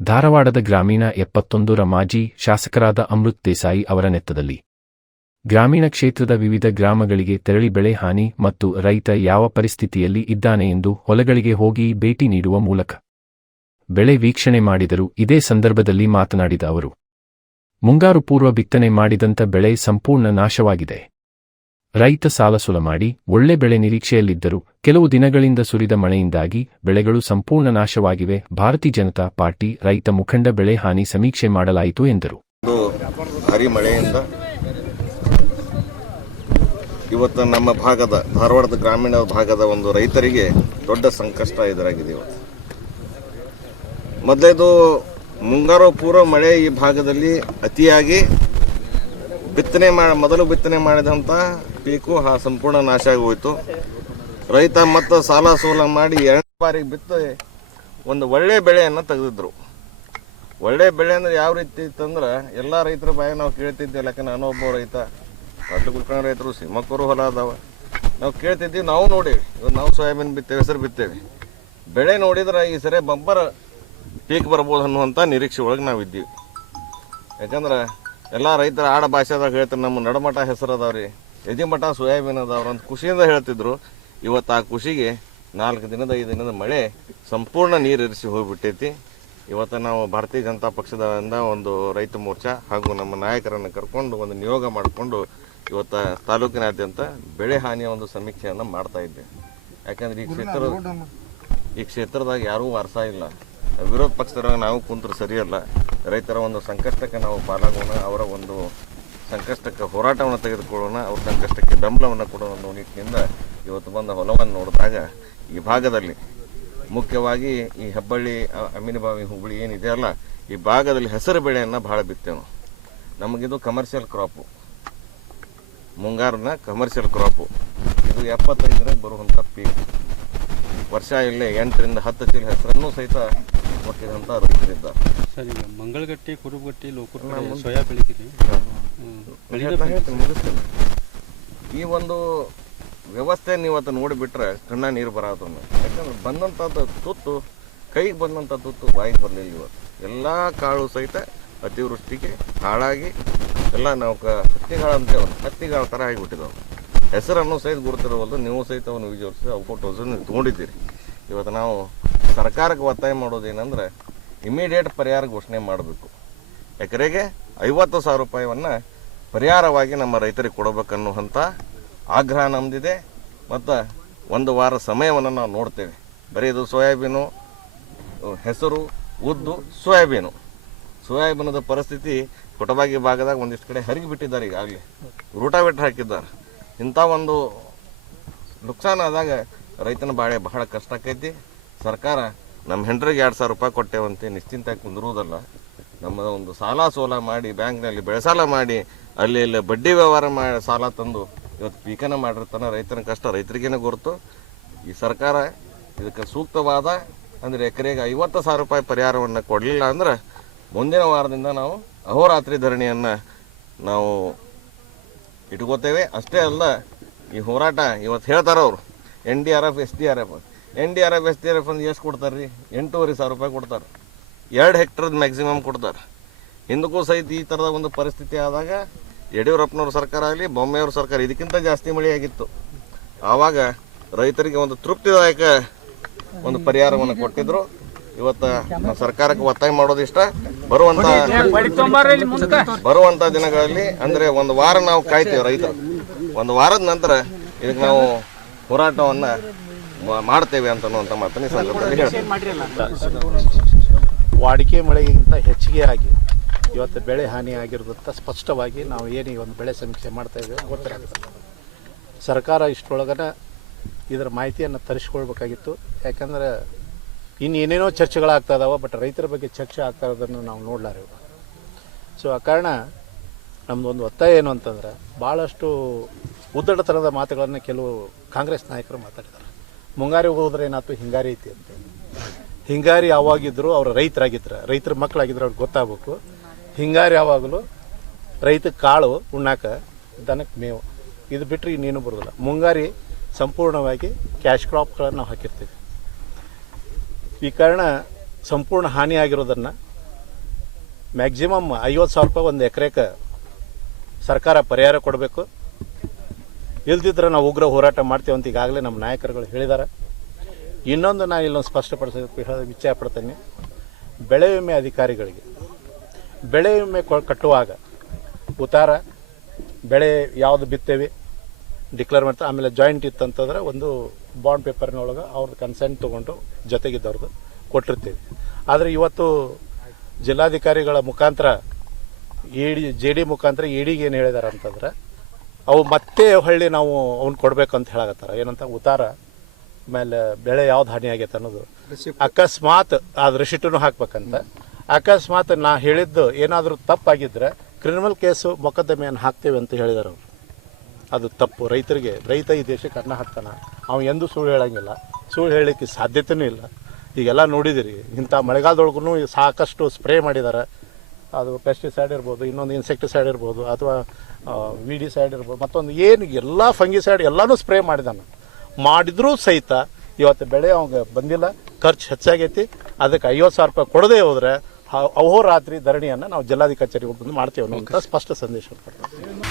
ಧಾರವಾಡದ ಗ್ರಾಮೀಣ ಎಪ್ಪತ್ತೊಂದರ ಮಾಜಿ ಶಾಸಕರಾದ ಅಮೃತ್ ದೇಸಾಯಿ ಅವರ ನೆತ್ತದಲ್ಲಿ. ಗ್ರಾಮೀಣ ಕ್ಷೇತ್ರದ ವಿವಿಧ ಗ್ರಾಮಗಳಿಗೆ ತೆರಳಿ ಬೆಳೆ ಹಾನಿ ಮತ್ತು ರೈತ ಯಾವ ಪರಿಸ್ಥಿತಿಯಲ್ಲಿ ಇದ್ದಾನೆ ಎಂದು ಹೊಲಗಳಿಗೆ ಹೋಗಿ ಭೇಟಿ ನೀಡುವ ಮೂಲಕ. ಬೆಳೆ ವೀಕ್ಷಣೆ ಮಾಡಿದರು ಇದೇ ಸಂದರ್ಭದಲ್ಲಿ ಮಾತನಾಡಿದ ಅವರು, ಮುಂಗಾರು ಪೂರ್ವ ಬಿತ್ತನೆ ಮಾಡಿದಂಥ ಬೆಳೆ ಸಂಪೂರ್ಣ ನಾಶವಾಗಿದೆ. ರೈತ ಸಾಲ ಸುಲ ಮಾಡಿ, ಒಳ್ಳೆ ಬೆಳೆ ನಿರೀಕ್ಷೆಯಲ್ಲಿದ್ದರು ಕೆಲವು ದಿನಗಳಿಂದ ಸುರಿದ ಮಳೆಯಿಂದಾಗಿ ಬೆಳೆಗಳು ಸಂಪೂರ್ಣ ನಾಶವಾಗಿವೆ, ಭಾರತೀಯ ಜನತಾ ಪಾರ್ಟಿ ರೈತ ಮುಖಂಡ ಬೆಳೆ ಹಾನಿ ಸಮೀಕ್ಷೆ ಮಾಡಲಾಯಿತು ಎಂದರು. ಭಾರಿ ಮಳೆಯಿಂದ ಇವತ್ತು ನಮ್ಮ ಭಾಗದ, ಧಾರವಾಡದ ಗ್ರಾಮೀಣ ಭಾಗದ ಒಂದು ರೈತರಿಗೆ ದೊಡ್ಡ ಸಂಕಷ್ಟ ಎದುರಾಗಿದೆ ಇವತ್ತು. ಮೊದಲೇದು ಮುಂಗಾರು ಪೂರ್ವ ಮಳೆ ಈ ಭಾಗದಲ್ಲಿ ಅತಿಯಾಗಿ ಬಿತ್ತನೆ ಮಾ, ಮೊದಲು ಬಿತ್ತನೆ ಮಾಡಿದಂಥ ಪೀಕು, ಹಾ, ಸಂಪೂರ್ಣ ನಾಶ ಆಗಿ ಹೋಯ್ತು ರೈತ ಮತ್ತು ಸಾಲ ಸೋಲ ಮಾಡಿ ಎರಡು ಬಾರಿಗೆ ಬಿತ್ತು, ಒಂದು ಒಳ್ಳೆ ಬೆಳೆಯನ್ನು ತೆಗೆದಿದ್ರು. ಒಳ್ಳೆ ಬೆಳೆ ಅಂದ್ರೆ ಯಾವ ರೀತಿ ಇತ್ತಂದ್ರೆ, ಎಲ್ಲ ರೈತರ ಬಾಯ ನಾವು ಕೇಳ್ತಿದ್ದೆ ಯಾಕೆ ನಾನು ಒಬ್ಬ ರೈತ. ಕುಲ್ಕಣ ರೈತರು ಸಿಮಕ್ಕೂರು ಹೊಲ ಅದಾವ. ನಾವು ಕೇಳ್ತಿದ್ವಿ, ನಾವು ನೋಡಿ ನಾವು ಸೋಯಾಬೀನ್ ಬಿತ್ತೇವೆ, ಹೆಸರು ಬಿತ್ತೇವೆ. ಬೆಳೆ ನೋಡಿದ್ರೆ ಈ ಸರಿ ಬಂಪರ್ ಪೀಕ್ ಬರ್ಬೋದು ಅನ್ನುವಂಥ ನಿರೀಕ್ಷೆ ಒಳಗೆ ನಾವು ಇದ್ದೀವಿ. ಯಾಕಂದ್ರೆ ಎಲ್ಲ ರೈತರ ಆಡ ಭಾಷೆದಾಗ ಹೇಳ್ತಾರೆ, ನಮ್ಮ ನಡಮಠ ಹೆಸರು ಅದಾವ್ರಿ ಯಜಿಮಠ ಸೋಯಾಬೀನ್ ಅದಾವ್ರ ಅಂತ ಖುಷಿಯಿಂದ ಹೇಳ್ತಿದ್ರು. ಇವತ್ತು ಆ ಖುಷಿಗೆ ನಾಲ್ಕು ದಿನದ ಐದು ದಿನದ ಮಳೆ ಸಂಪೂರ್ಣ ನೀರು ಇರಿಸಿ ಹೋಗಿಬಿಟ್ಟೈತಿ. ಇವತ್ತು ನಾವು ಭಾರತೀಯ ಜನತಾ ಪಕ್ಷದಿಂದ ಒಂದು ರೈತ ಮೋರ್ಚಾ ಹಾಗೂ ನಮ್ಮ ನಾಯಕರನ್ನು ಕರ್ಕೊಂಡು ಒಂದು ನಿಯೋಗ ಮಾಡಿಕೊಂಡು ಇವತ್ತು ತಾಲೂಕಿನಾದ್ಯಂತ ಬೆಳೆ ಹಾನಿಯ ಒಂದು ಸಮೀಕ್ಷೆಯನ್ನು ಮಾಡ್ತಾ ಇದ್ದೆ. ಯಾಕಂದ್ರೆ ಈ ಕ್ಷೇತ್ರ ಈ ಕ್ಷೇತ್ರದಾಗ ಯಾರೂ ವಾರಸ ಇಲ್ಲ. ವಿರೋಧ ಪಕ್ಷದೊಳಗೆ ನಾವು ಕುಂತರು ಸರಿಯಲ್ಲ. ರೈತರ ಒಂದು ಸಂಕಷ್ಟಕ್ಕೆ ನಾವು ಪಾಲಾಗೋಣ ಅವರ ಒಂದು ಸಂಕಷ್ಟಕ್ಕೆ ಹೋರಾಟವನ್ನು ತೆಗೆದುಕೊಳ್ಳೋಣ ಅವ್ರ ಸಂಕಷ್ಟಕ್ಕೆ ಬೆಂಬಲವನ್ನು ಕೊಡೋಣ ಅನ್ನೋ ನಿಟ್ಟಿನಿಂದ ಇವತ್ತು ಬಂದ ಹೊಲವನ್ನು ನೋಡಿದಾಗ ಈ ಭಾಗದಲ್ಲಿ ಮುಖ್ಯವಾಗಿ ಈ ಹೆಬ್ಬಳ್ಳಿ ಅಮ್ಮಿನಬಾವಿ ಅಮೀನಬಾವಿ ಹುಬ್ಬಳ್ಳಿ ಏನಿದೆ ಅಲ್ಲ ಈ ಭಾಗದಲ್ಲಿ ಹೆಸರು ಬೆಳೆಯನ್ನು ಭಾಳ ಬಿತ್ತೇವೆ. ನಮಗಿದು ಕಮರ್ಷಿಯಲ್ ಕ್ರಾಪು ಮುಂಗಾರನ ಕಮರ್ಷಿಯಲ್ ಕ್ರಾಪು ಇದು ಎಪ್ಪತ್ತೈದರಾಗ ಬರುವಂಥ ಪೀಕ್ ವರ್ಷ ಇಲ್ಲೇ ಎಂಟರಿಂದ ಹತ್ತು ಚೀಲ ಹೆಸರನ್ನು ಸಹಿತ ಕೊಟ್ಟಿದಂಥ ರೈತರಿದ್ದಾರೆ. ಸರಿ ಮಂಗಳಗಟ್ಟಿ ಕುರುಬಗಟ್ಟಿ ಲೋಕೂರ್ ಕಡೆ ಸೋಯಾ ಬೆಳಿತೀರಿ. ಈ ಒಂದು ವ್ಯವಸ್ಥೆ ನೀವತ್ತು ನೋಡಿಬಿಟ್ರೆ ಕಣ್ಣ ನೀರು ಬರೋದು ಯಾಕಂದ್ರೆ ಬಂದಂಥದ್ದು ತುತ್ತು ಕೈಗೆ ಬಂದಂಥ ತುತ್ತು ಬಾಯಿಗೆ ಬಂದಿಲ್ಲ ಇವತ್ತು. ಎಲ್ಲ ಕಾಳು ಸಹಿತ ಅತಿವೃಷ್ಟಿಗೆ ಹಾಳಾಗಿ ಎಲ್ಲ ನಾವು ಕ ಹತ್ತಿಗಾಳು ಒಂದು ಹತ್ತಿಗಾಳ ಥರ ಆಗಿಬಿಟ್ಟಿದ್ದಾವೆ ಹೆಸರನ್ನು ಸಹಿತ ಗುರುತಿರುವಲ್ದು ನೀವು ಸಹಿತ ಅವನು ಔಟ್ಪುಟ್ ನೀವು ತೊಗೊಂಡಿದ್ದೀರಿ ಇವತ್ತು ನಾವು ಸರ್ಕಾರಕ್ಕೆ ಒತ್ತಾಯ ಮಾಡೋದೇನೆಂದರೆ ಇಮಿಡಿಯೇಟ್ ಪರಿಹಾರ ಘೋಷಣೆ ಮಾಡಬೇಕು. ಎಕರೆಗೆ ಐವತ್ತು ಸಾವಿರ ರೂಪಾಯಿಯನ್ನು ಪರಿಹಾರವಾಗಿ ನಮ್ಮ ರೈತರಿಗೆ ಕೊಡಬೇಕನ್ನುವಂಥ ಆಗ್ರಹ ನಮ್ಮದಿದೆ ಮತ್ತು ಒಂದು ವಾರ ಸಮಯವನ್ನು ನಾವು ನೋಡ್ತೇವೆ. ಬರೀ ಇದು ಸೋಯಾಬೀನು, ಹೆಸರು, ಉದ್ದು, ಸೋಯಾಬೀನು. ಸೋಯಾಬೀನದ ಪರಿಸ್ಥಿತಿ ಕೊಟಬಾಗಿ ಭಾಗದಾಗ ಒಂದಿಷ್ಟು ಕಡೆ ಹರಿಗಿ ಬಿಟ್ಟಿದ್ದಾರೆ ಈಗಾಗಲೇ. ರೂಟಾವೇಟ್ರ್ ಹಾಕಿದ್ದಾರೆ. ಇಂಥ ಒಂದು ನುಕ್ಸಾನ ಆದಾಗ ರೈತನ ಬಾಳೆ ಬಹಳ ಕಷ್ಟ ಆಕೈತಿ. ಸರ್ಕಾರ ನಮ್ಮ ಹೆಂಡ್ರಿಗೆ ಎರಡು ಸಾವಿರ ರೂಪಾಯಿ ಕೊಟ್ಟೇವಂತೆ ನಿಶ್ಚಿಂತಾಗಿ ಕುಂದಿರುವುದಲ್ಲ. ನಮ್ಮ ಒಂದು ಸಾಲ ಸೋಲ ಮಾಡಿ ಬ್ಯಾಂಕ್ನಲ್ಲಿ ಬೆಳೆಸಾಲ ಮಾಡಿ ಅಲ್ಲಿ ಇಲ್ಲಿ ಬಡ್ಡಿ ವ್ಯವಹಾರ ಮಾಡಿ ಸಾಲ ತಂದು ಇವತ್ತು ಪೀಕನ ಮಾಡಿರ್ತಾನೆ ರೈತನ ಕಷ್ಟ ರೈತರಿಗೇನೆ ಗೊತ್ತು ಈ ಸರ್ಕಾರ ಇದಕ್ಕೆ ಸೂಕ್ತವಾದ ಅಂದರೆ ಎಕರೆಗೆ ಐವತ್ತು ಸಾವಿರ ರೂಪಾಯಿ ಪರಿಹಾರವನ್ನು ಕೊಡಲಿಲ್ಲ ಅಂದ್ರೆ ಮುಂದಿನ ವಾರದಿಂದ ನಾವು ಅಹೋರಾತ್ರಿ ಧರಣಿಯನ್ನು ನಾವು ಇಟ್ಕೋತೇವೆ. ಅಷ್ಟೇ ಅಲ್ಲ, ಈ ಹೋರಾಟ ಇವತ್ತು ಹೇಳ್ತಾರೆ ಅವರು. N D R F, S D R F. N D R F, S D R F ಅಂದ್ರೆ ಎಷ್ಟು ಕೊಡ್ತಾರೆ ರೀ ಎಂಟೂವರೆ ಸಾವಿರ ರೂಪಾಯಿ ಕೊಡ್ತಾರೆ. ಎರಡು ಹೆಕ್ಟರ್ದ ಮ್ಯಾಕ್ಸಿಮಮ್ ಕೊಡ್ತಾರೆ. ಹಿಂದಕ್ಕೂ ಸಹಿತ ಈ ಥರದ ಒಂದು ಪರಿಸ್ಥಿತಿ ಆದಾಗ ಯಡಿಯೂರಪ್ಪನವ್ರ ಸರ್ಕಾರ ಆಗಲಿ ಬೊಮ್ಮೆಯವ್ರ ಸರ್ಕಾರ ಇದಕ್ಕಿಂತ ಜಾಸ್ತಿ ಮಳೆಯಾಗಿತ್ತು ಆವಾಗ ರೈತರಿಗೆ ಒಂದು ತೃಪ್ತಿದಾಯಕ ಒಂದು ಪರಿಹಾರವನ್ನು ಕೊಟ್ಟಿದ್ರು. ಇವತ್ತು ನಾವು ಸರ್ಕಾರಕ್ಕೆ ಒತ್ತಾಯ ಮಾಡೋದಿಷ್ಟ ಬರುವಂತ ಬರುವಂತ ದಿನಗಳಲ್ಲಿ ಅಂದ್ರೆ ಒಂದು ವಾರ ನಾವು ಕಾಯ್ತೇವೆ ರೈತರು ಒಂದು ವಾರದ ನಂತರ ಇದಕ್ಕೆ ನಾವು ಹೋರಾಟವನ್ನ ಮಾಡ್ತೇವೆ ಅಂತ ಮಾತನ್ನ ಸಂದರ್ಭದಲ್ಲಿ ಹೇಳ್ತೇವೆ ವಾಡಿಕೆ ಮಳೆಗಿಂತ ಹೆಚ್ಚಿಗೆ ಆಗಿ ಇವತ್ತು ಬೆಳೆ ಹಾನಿ ಆಗಿರೋದಂತ ಸ್ಪಷ್ಟವಾಗಿ ನಾವು ಏನು ಒಂದು ಬೆಳೆ ಸಮೀಕ್ಷೆ ಮಾಡ್ತಾ ಇದ್ದೇವೆ ಗೊತ್ತಾಗುತ್ತೆ ಸರ್ಕಾರ ಇಷ್ಟರೊಳಗನ ಇದರ ಮಾಹಿತಿಯನ್ನು ತರಿಸ್ಕೊಳ್ಬೇಕಾಗಿತ್ತು. ಯಾಕಂದ್ರೆ ಇನ್ನೇನೇನೋ ಚರ್ಚೆಗಳಾಗ್ತಾ ಇದಾವೆ ಬಟ್ ರೈತರ ಬಗ್ಗೆ ಚರ್ಚೆ ಆಗ್ತಾ ಇರೋದನ್ನು ನಾವು ನೋಡಲಾರೆ ಸೊ ಆ ಕಾರಣ ನಮ್ಮದು ಒಂದು ಒತ್ತಾಯ ಏನು ಅಂತಂದ್ರೆ ಭಾಳಷ್ಟು ಉದ್ದಟತನದ ಮಾತುಗಳನ್ನು ಕೆಲವು ಕಾಂಗ್ರೆಸ್ ನಾಯಕರು ಮಾತಾಡಿದ್ದಾರೆ. ಮುಂಗಾರಿ ಹೋದ್ರೆ ಏನಾಯ್ತು, ಹಿಂಗಾರಿ ಐತಿ ಅಂತ ಹಿಂಗಾರಿ ಯಾವಾಗಿದ್ರು ಅವ್ರು ರೈತರಾಗಿದ್ರು, ರೈತರ ಮಕ್ಕಳಾಗಿದ್ರು ಅವ್ರಿಗೆ ಗೊತ್ತಾಗಬೇಕು. ಹಿಂಗಾರಿ ಯಾವಾಗಲೂ ರೈತ ಕಾಳು ಉಣ್ಣಾಕ ದನಕ್ಕೆ ಮೇವು. ಇದು ಬಿಟ್ಟರೆ ಇನ್ನೇನು ಬರೋದಿಲ್ಲ. ಮುಂಗಾರಿ ಸಂಪೂರ್ಣವಾಗಿ ಕ್ಯಾಶ್ ಕ್ರಾಪ್ಗಳನ್ನು ನಾವು ಹಾಕಿರ್ತೀವಿ. ಈ ಕಾರಣ ಸಂಪೂರ್ಣ ಹಾನಿಯಾಗಿರೋದನ್ನು ಮ್ಯಾಕ್ಸಿಮಮ್ ಐವತ್ತು ಸಾವಿರ ರೂಪಾಯಿ ಒಂದು ಎಕರೆಗೆ ಸರ್ಕಾರ ಪರಿಹಾರ ಕೊಡಬೇಕು. ಇಲ್ದಿದ್ರೆ ನಾವು ಉಗ್ರ ಹೋರಾಟ ಮಾಡ್ತೀವಿ ಅಂತ ಈಗಾಗಲೇ ನಮ್ಮ ನಾಯಕರುಗಳು ಹೇಳಿದ್ದಾರೆ ಇನ್ನೊಂದು ನಾನು ಇಲ್ಲೊಂದು ಸ್ಪಷ್ಟಪಡಿಸ ವಿಚಾರ ಪಡ್ತೇನೆ ಬೆಳೆ ವಿಮೆ ಅಧಿಕಾರಿಗಳಿಗೆ, ಬೆಳೆ ವಿಮೆ ಕಟ್ಟುವಾಗ ಉತ್ತಾರ, ಬೆಳೆ ಯಾವುದು ಬಿತ್ತೇವೆ, ಡಿಕ್ಲೇರ್ ಮಾಡ್ತಾರೆ ಆಮೇಲೆ ಜಾಯಿಂಟ್ ಇತ್ತಂತಂದ್ರೆ ಒಂದು ಬಾಂಡ್ ಪೇಪರ್ನೊಳಗೆ ಅವ್ರದ್ದು ಕನ್ಸೆಂಟ್ ತೊಗೊಂಡು ಜೊತೆಗಿದ್ದವ್ರದ್ದು ಕೊಟ್ಟಿರ್ತೀವಿ. ಆದರೆ ಇವತ್ತು ಜಿಲ್ಲಾಧಿಕಾರಿಗಳ ಮುಖಾಂತರ, ಇಡಿ, ಜೆ ಡಿ ಮುಖಾಂತರ ಡಿಗೆ ಏನು ಹೇಳಿದಾರೆ ಅಂತಂದ್ರೆ, ಅವು ಮತ್ತೆ ಹೊಳ್ಳಿ ನಾವು ಅವ್ನು ಕೊಡಬೇಕಂತ ಅಂತ ಹೇಳಕತ್ತಾರ. ಏನಂತ, ಉತ್ತಾರ ಆಮೇಲೆ ಬೆಳೆ ಯಾವ್ದು ಹಾನಿ ಆಗೈತೆ ಅನ್ನೋದು. ಅಕಸ್ಮಾತ್ ಅದ್ರ ರಿಸಿಟನ್ನು ಹಾಕ್ಬೇಕಂತ. ಅಕಸ್ಮಾತ್ ನಾ ಹೇಳಿದ್ದು ಏನಾದರೂ ತಪ್ಪಾಗಿದ್ರೆ ಕ್ರಿಮಿನಲ್ ಕೇಸು ಮೊಕದ್ದಮೆಯನ್ನು ಹಾಕ್ತೇವೆ ಅಂತ ಹೇಳಿದಾರೆ ಅವರು. ಅದು ತಪ್ಪು. ರೈತರಿಗೆ ರೈತ ಈ ದೇಶಕ್ಕೆ ಅನ್ನ ಹಾಕ್ತಾನ. ಅವ್ನು ಎಂದೂ ಸುಳ್ಳು ಹೇಳಂಗಿಲ್ಲ. ಸುಳ್ಳು ಹೇಳಲಿಕ್ಕೆ ಸಾಧ್ಯತೆಯೂ ಇಲ್ಲ. ಈಗೆಲ್ಲ ನೋಡಿದಿರಿ ಇಂಥ ಮಳೆಗಾಲದೊಳಗೂ ಸಾಕಷ್ಟು ಸ್ಪ್ರೇ ಮಾಡಿದ್ದಾರೆ ಅದು ಪೆಸ್ಟಿಸೈಡ್ ಇರ್ಬೋದು ಇನ್ನೊಂದು ಇನ್ಸೆಕ್ಟಿಸೈಡ್ ಇರ್ಬೋದು ಅಥವಾ ವಿಡಿಸೈಡ್ ಇರ್ಬೋದು ಮತ್ತೊಂದು ಏನು ಎಲ್ಲ ಫಂಗಿಸೈಡ್ ಎಲ್ಲನೂ ಸ್ಪ್ರೇ ಮಾಡಿದಾನೆ. ಮಾಡಿದ್ರೂ ಸಹಿತ ಇವತ್ತು ಬೆಳೆ ಅವಾಗ ಬಂದಿಲ್ಲ. ಖರ್ಚು ಹೆಚ್ಚಾಗೈತಿ. ಅದಕ್ಕೆ ಐವತ್ತು ಸಾವಿರ ರೂಪಾಯಿ ಕೊಡದೇ ಹೋದರೆ ಅಹೋರಾತ್ರಿ ಧರಣಿಯನ್ನು ನಾವು ಜಿಲ್ಲಾಧಿಕಾರಿ ಬಂದು ಮಾಡ್ತೇವೆ ಅನ್ನೋ ಸ್ಪಷ್ಟ ಸಂದೇಶ ಕೊಡ್ತಾರೆ